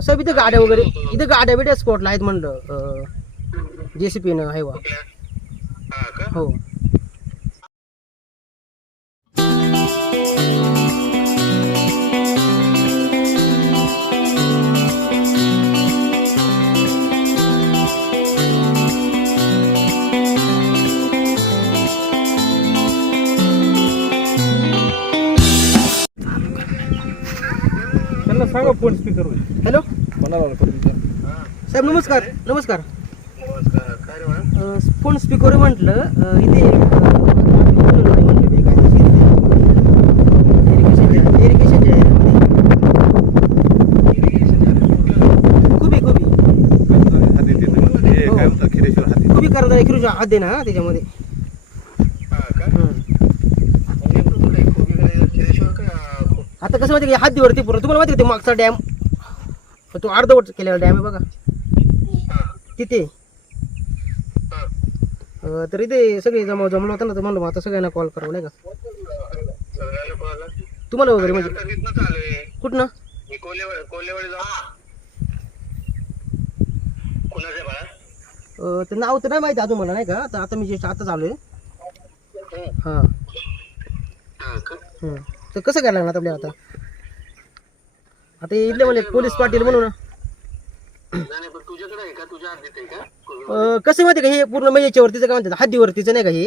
साहेब इथे गाड्या वगैरे इथे गाड्या बिड्या स्पॉटला आहेत म्हणलं जे सी पीनं आहे वा. हा. हो सांगा फोन स्पीकर हॅलो? साहेब नमस्कार. नमस्कार. नमस्कार. काय रे मॅम अं, फोन स्पीकर म्हटलं इथे. कुबी कुबी हाती देतो. काय म्हणतात? खिरेश्वर हाती. कुबी करता किलो हात दे ना त्याच्यामध्ये हा का हं. नेमकं कुठे आहे? कोबी करायला शिरेश्वर का खो- आता कसं माहिती का? हद्दीवरती पुरं. तुम्हाला माहिती का मागचा डॅम? तो अर्धवट केलेला डॅम आहे बघा. तिथे तर इथे सगळे जमा जमलं होतं ना तर म्हणलं आता सगळ्यांना कॉल करावं नाही का? तुम्हाला वगैरे म्हणजे कुठनं? ते नाव तर नाही माहिती अजून मला नाही का? आता आता मी जस्ट आता चालू आहे. हं. तर कसं करायला लागणार आपल्याला आता? आता इथले म्हणजे पोलीस पाटील म्हणून. नाही नाही, पण तुझ्याकडे आहे का तुझ्या हद्दीत आहे का कोबी? अं, कसं माहिती का हे पूर्ण म्हणजे याच्यावरतीचं काय म्हणतात? हद्दीवरतीचं नाही का हे?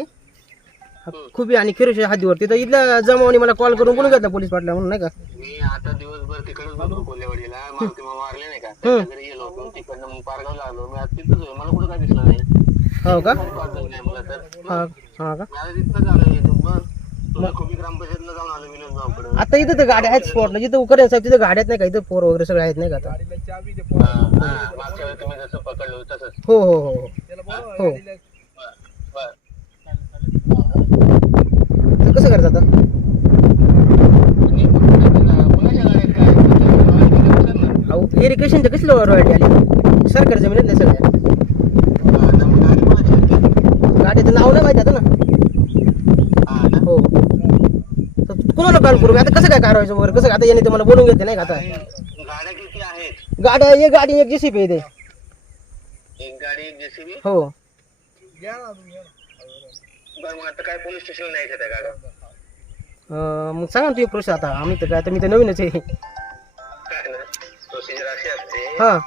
खुबी आणि खिरोशी हद्दीवरती. तर इथल्या जमावणी मला कॉल करून बोलून घेतला पोलीस पाटला म्हणून नाही का? मी आता दिवसभर तिकडेच होतो कोल्हेवाडीला. मारुती मामा मारले नाही का? त्यांच्या घरी गेलो होतो. तिकडनं मग पारगावला आलो. मी आज तिथंच आहे. मला कुठं काय दिसलं नाही. हो का? कॉल झाला नाही मला तर. हा हा का? मी आता तिथनं आलो मग तुला कोबी ग्रामपंचायतला जाऊन आलो विनोद भाऊकडे. आता इथं तर गाड्या आहेत स्पॉटला जिथं उकड्या साहेब तिथं गाड्या आहेत नाही का? इथं पोर वगैरे सगळे आहेत नाही का आता? मागच्या वेळी तुम्ही जसं पकडलं होतं तसंच. हो हो हो हो. हो. बर तर कसं करायचं आता? आणि कोणाच्या गाड्यात काय विचार ना अहो इरिगेशनच्या कसली रॉयल्टी आली? सरकारी जमिनीत नाही सगळ्या. हा, गाडी कोणाची आहे? गाडीचं नाव नाही माहिती आता ना हा ना हो तर कोणाला कॉल करू? आता कसं काय कारवायचं वगैरे? कसं काय? आता याने तुम्हाला बोलून घेते नाही का आता? गाड्या किती आहेत गाड्या एक गाडी एक जेसीपी इथे एक गाडी एक जेसीबी हो. बरं मग आता काय पोलीस स्टेशनला न्यायच्या त्या गाड्या? अं, मग सांगा ना तुम्ही प्रोसेस आता. आम्ही तर काय आता मी तर नवीनच आहे. काय ना? प्रोसिजर अशी असते. हां.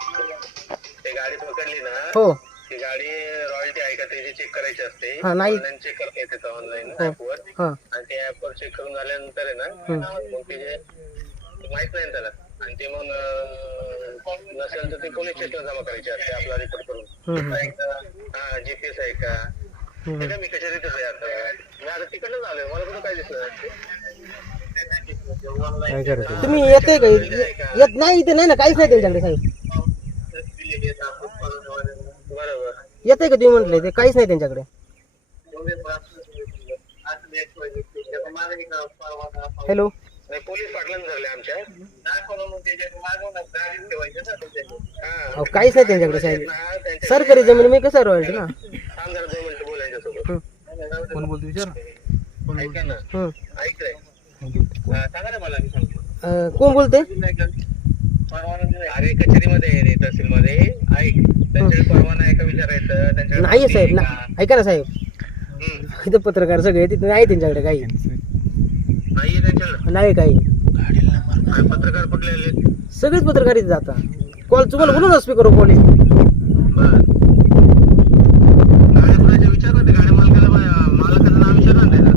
ते गाडी पकडली ना हो. ती गाडी रॉयल्टी आहे का त्याची चेक करायची असते हा, नाही. ऑनलाईन चेक करता येते ऑनलाईन हो. ऍपवर हां आणि ते ऍपवर चेक करून झाल्यानंतर आहे. ना मग ते जे माहीत नाही त्याला आणि ते मग अं, नसेल तर ते पोलीस स्टेशनला जमा करायचे असते आपला रिपोर्ट करून हम्म, आहे का? हा जीपीएस आहे का हम्म. ते काय मी कशा रीतच आहे आता मी आता तिकडनं आलोय मला कुठं काय दिसलं काय करायचं तुम्ही येते का येत नाही इथे नाही ना काहीच नाही त्यांच्याकडे साहेब बरोबर. येते का तुम्ही म्हटलं ते? काहीच नाही त्यांच्याकडे. हॅलो नाही पोलीस पाटलांनी धरले आमच्या. हा. अहो काहीच नाही त्यांच्याकडे साहेब. हा, त्यांच्या- सरकारी जमीन मी कसं रॉयल्टी ना? थांब जरा दोन मिनिटं बोलायच्या सोबत हं, कोण बोलतो विचार? ऐका ना. हं. ऐक रे हा, सांगा ना मला मी सांगतो. अं, कोण बोलते अरे कचेरीमध्ये आहे रे तहसीलमध्ये. ऐक. त्यांच्याकडे परवाना आहे का विचारायचं त्यांच्याकडे नाही माहिती साहेब आहे ना? ऐका ना साहेब. इथं पत्रकार सगळे तिथे नाही त्यांच्याकडे काही. नाहीये त्यांच्याकडे? नाही काही. काय पत्रकार कुठले आले सगळेच पत्रकार इथे जातात. कॉल तुम्हाला बोलू ना स्पीकर कॉल बर गाड्या कुणाच्या विचारलं ते गाड्या मालकाला बा- मालकाचं नाव विचारलं ना त्याला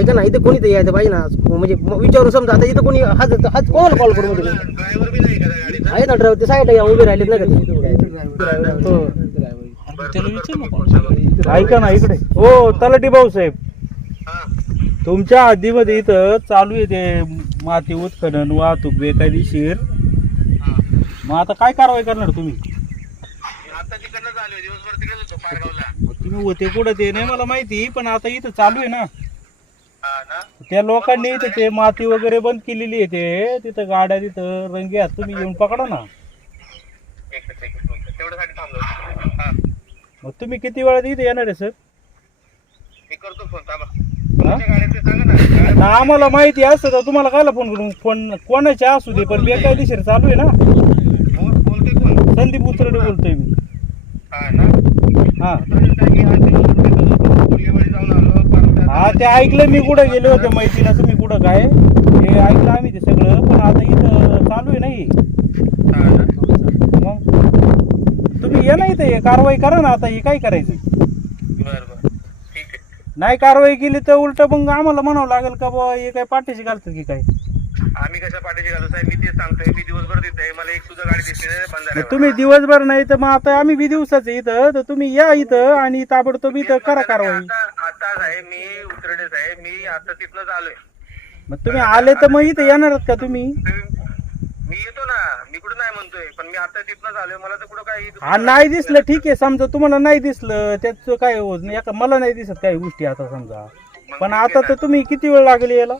ऐका ना इथे कोणी तर यायचं पाहिजे ना. म्हणजे विचारून समजा आता इथं कोणी हाच हाच कोणाला कॉल करू म्हणजे? ड्रायव्हर बी नाही का त्या गाडीचा आहे ना ड्रायव्हर ते साईड उभे राहिलेत नाही का ते? हो. ऐका ना इकडे. हो तलाठी भाऊसाहेब हा तुमच्या हद्दीमध्ये इथं चालू आहे ते माती उत्खनन वाहतूक बेकायदेशीर. मग आता काय कारवाई करणार तुम्ही? तुम्ही होते कुठं ते नाही मला माहिती पण आता इथं चालू आहे ना ना. त्या लोकांनी इथं ते माती वगैरे बंद केलेली आहे ते. तिथं गाड्या तिथं रंगे हात तुम्ही येऊन पकडा ना. मग तुम्ही किती वेळात इथे येणार आहे सर? आम्हाला माहिती असतं तर तुम्हाला कायला फोन करून फोन कोणाचे असू दे पण बेकायदेशीर चालू आहे ना. संदीप उतरडे बोलतोय मी. हा ना? हा ते ऐकलं मी कुठं गेले होते माहितीला तुम्ही कुठं काय? हे ऐकलं आम्ही ते सगळं पण आता इथं चालू आहे नाही हा? मग तुम्ही ये ना इथं कारवाई करा ना आता हे काय करायचं? आहे नाही कारवाई केली तर उलट मग आम्हाला म्हणावं लागेल का बुवा हे काय पाठीशी घालतात की काय? आम्ही कशा पाठीशी घालू साहेब? मी तेच सांगतोय मी दिवसभर देतोय मला एक सुद्धा गाडी नाही बंधाऱ्यावर. तुम्ही दिवसभर नाही तर मग आता आम्ही बी दिवसाचे इथं तर तुम्ही या इथं आणि ताबडतोब इथं करा कारवाई. साहेब मी उतरडे साहेब मी आता तिथनंच आलोय मग तुम्ही आले तर मग इथं येणारच का तुम्ही? मी येतो ना मी कुठं नाही म्हणतोय पण मी आता तिथनंच आलोय मला तर कुठं काही हा नाही. दिसलं ठीक आहे समजा तुम्हाला नाही दिसलं त्याचं काय होत नाही एका मला नाही दिसत काही गोष्टी आता समजा. पण आता तर तुम्ही किती वेळ लागली याला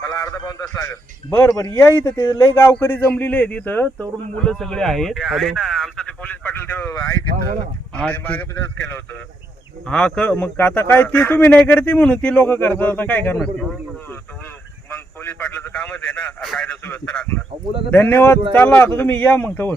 मला अर्धा पाऊन तास लागेल. बर बर या इथं ते लय गावकरी जमलेले आहेत इथं तरुण मुलं सगळे आहेत. ते आहे ना आमचं ते पोलीस पाटील ते आहे तिथं. हा, ते मागे केलं होतं. हा क मग आता काय ती तुम्ही नाही करते म्हणून ती लोक करतात आता काय करणार ते? मग पोलीस पाटलाचं कामच आहे ना कायदा सुव्यवस्था राखणं धन्यवाद चला आता तुम्ही या मग तवर.